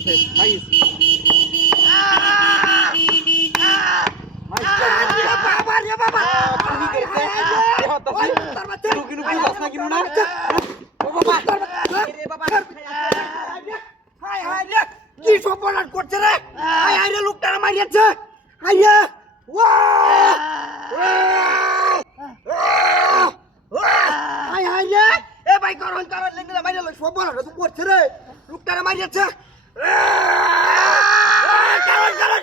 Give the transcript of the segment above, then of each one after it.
País. কি সপনাট করছে রে আই আই রে লোকটারে মারিয়েছে আইয়া আই আই রে এ ভাই করন করন লেগে মারিয়ে লো সপনাট তো করছে রে লোকটারে মারিয়েছে করন করন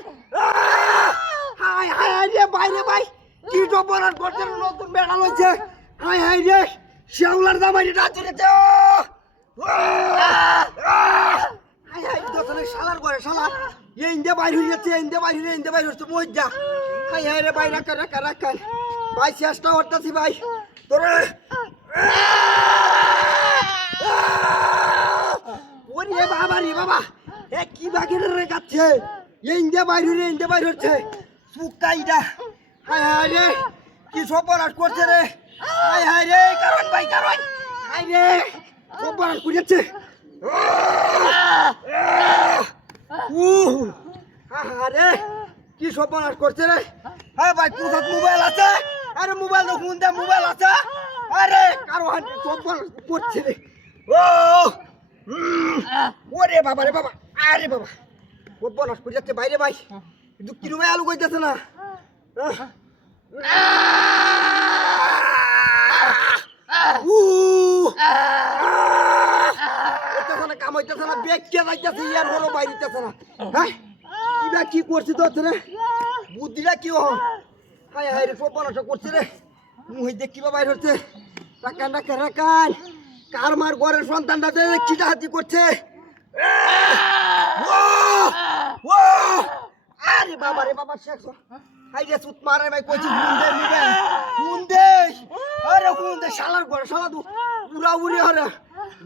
হাই হাই রে ভাই রে ভাই কি সপনাট করছে নতুন বেড়া লইছে হাই হাই রে শাওলার দামারি রাজুরেছে হাই হাই দোতনে শালার করে শালা এই ইন্দে বাইর হয়ে যাচ্ছে ইন্দে বাইর হচ্ছে মজ্জা হাই হাই রে ভাই রাখা রাখা রাখা ভাই চেষ্টা করতেছি ভাই তোরে ওরে বাবা রে বাবা এ কি বাগের রে গাচ্ছে এই ইন্দে বাইর হচ্ছে সুকাইডা হাই হাই রে কি সপরাট করছে রে হাই হাই রে কারণ ভাই কারণ হাই রে সপরাট করেছে আরে কি সপনাশ করছে রে হ্যাঁ ভাই পুরো মোবাইল আছে আরে মোবাইল তো ফোন দে মোবাইল আছে আরে কারো সপনাশ করছে রে ও ওরে বাবা রে বাবা আরে বাবা সপনাশ করে যাচ্ছে বাইরে ভাই কিন্তু কিরু ভাই আলু কইতেছে না কাম হইতেছে না বেগ কে যাইতেছে ইয়ার হলো বাইরিতেছে না হ্যাঁ কিবা কি করছিস তো রে বুদ্ধিটা কি হ হাই হাই রে সপনাটা করছে রে মুই দেখ কিবা বাইর হচ্ছে টাকান্ডা কেরাকান কার মার ঘরের সন্তানটা চিটা হাতি করছে আরে বাবা রে বাবা শেখ হাই রে সুত মারে ভাই কইছি ফোন দে আরে ফোন দে শালার ঘরে শালা তু পুরা উড়ে হরে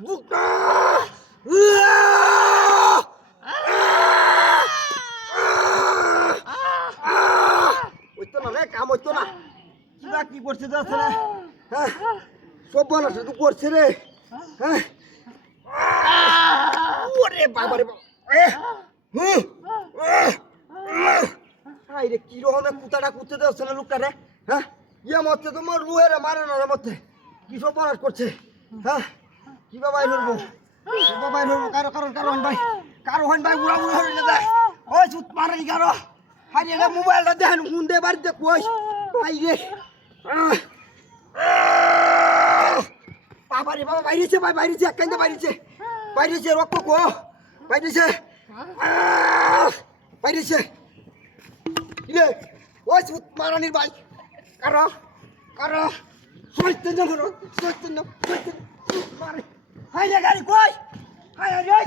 বুকা ওইতো না রে কাম হইতো না কিবা কি করছে তো আসলে হ্যাঁ সব বানাস তুই করছে রে হ্যাঁ ওরে বাবা রে বাবা হাই রে কি রকমের কুতাটা কুতে দেওয়া ছেলে লোকটা রে হ্যাঁ ইয়ে মরছে তোমার রুহেরে মারে না রে মরছে কি সব বানাস করছে হ্যাঁ কিবা বাইর হইব কিবা বাইর হইব কারো হন ভাই উড়া হইলে যায় ওই সুত মারে কারো হাই রে মোবাইলটা দেখেন ফোন দে বাড়িতে কই হাই রে বাবা রে বাবা বাইরেছে ভাই বাইরেছে একখান বাইরেছে রক্ত কো বাইরেছে ইলে ওই সুত মারানির ভাই কারো সইতেন মারে হাই রে গাড়ি কই হাই রে